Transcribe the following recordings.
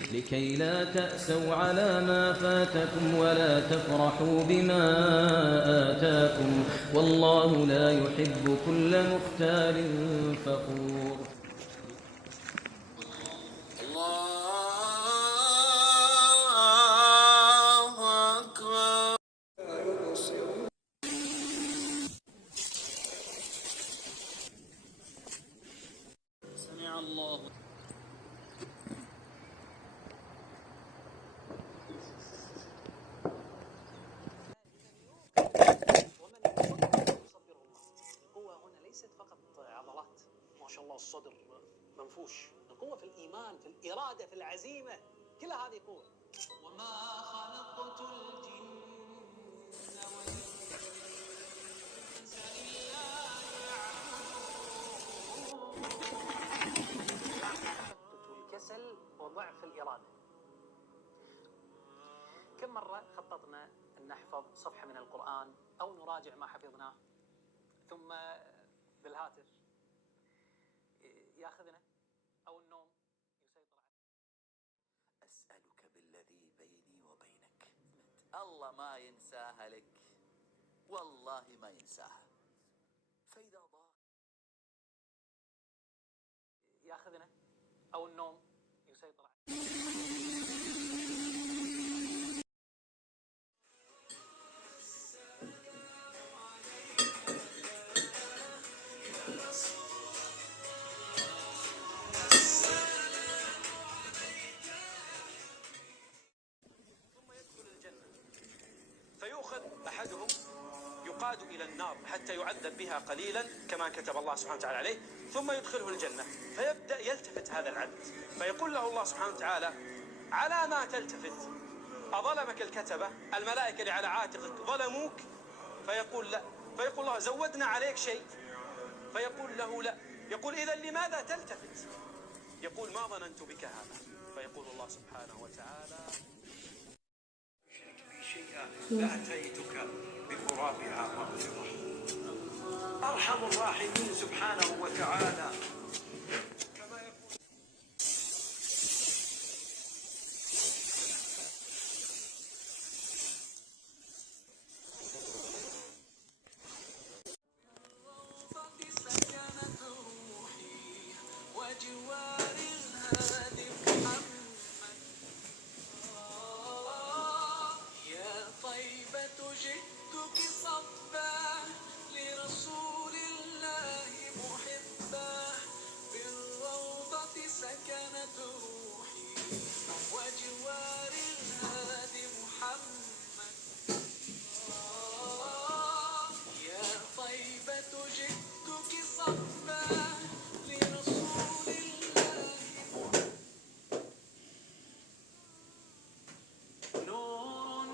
لكي لا تأسوا على ما فاتكم ولا تفرحوا بما آتاكم والله لا يحب كل مختال فخور. سمع الله. ومن يصبر الله. القوة هنا ليست فقط عضلات، ما شاء الله الصدر منفوش، القوة في الإيمان، في الإرادة، في العزيمة، كل هذه قوة. وما خلقت الجن والإنس إلا ليعبدون. الكسل وضعف الإرادة. كم مرة خططنا أن نحفظ صفحة من القرآن أو نراجع ما حفظناه ثم بالهاتف ياخذنا أو النوم يسيطر علينا. أسألك بالذي بيني وبينك، الله ما ينساها لك، والله ما ينساها. فإذا ضاق ياخذنا أو النوم يسيطر علينا. فيؤخذ أحدهم يقاد إلى النار حتى يعذب بها قليلا كما كتب الله سبحانه وتعالى عليه، ثم يدخله الجنة. فيبدأ يلتفت هذا العبد فيقول له الله سبحانه وتعالى: على ما تلتفت؟ أظلمك الكتبة الملائكة اللي على عاتقك ظلموك؟ فيقول لا. فيقول الله: زودنا عليك شيء؟ فيقول له لا. يقول: إذا لماذا تلتفت؟ يقول: ما ظننت بك هذا. فيقول الله سبحانه وتعالى: شيئا لأتيتك بقرابها مغفرة. أرحم الراحمين سبحانه وتعالى كما يقول: سكنت روحي وجوار الهادي محمد. يا طيبة جئتك صبا لرسول الله محبا. بالروضة سكنت روحي وجوار الهادي محمد. يا طيبة جئتك صبا لرسول الله. نور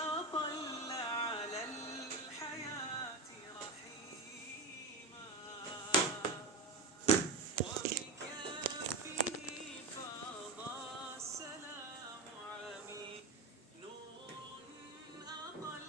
أطل على الحياة رحيما وبكافه فاض السلام عميم. نور أطل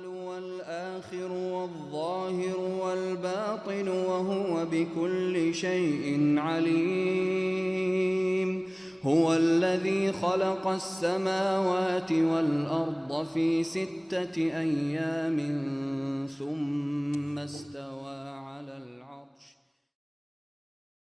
والآخر والظاهر والباطن وهو بكل شيء عليم. هو الذي خلق السماوات والأرض في 6 أيام ثم استوى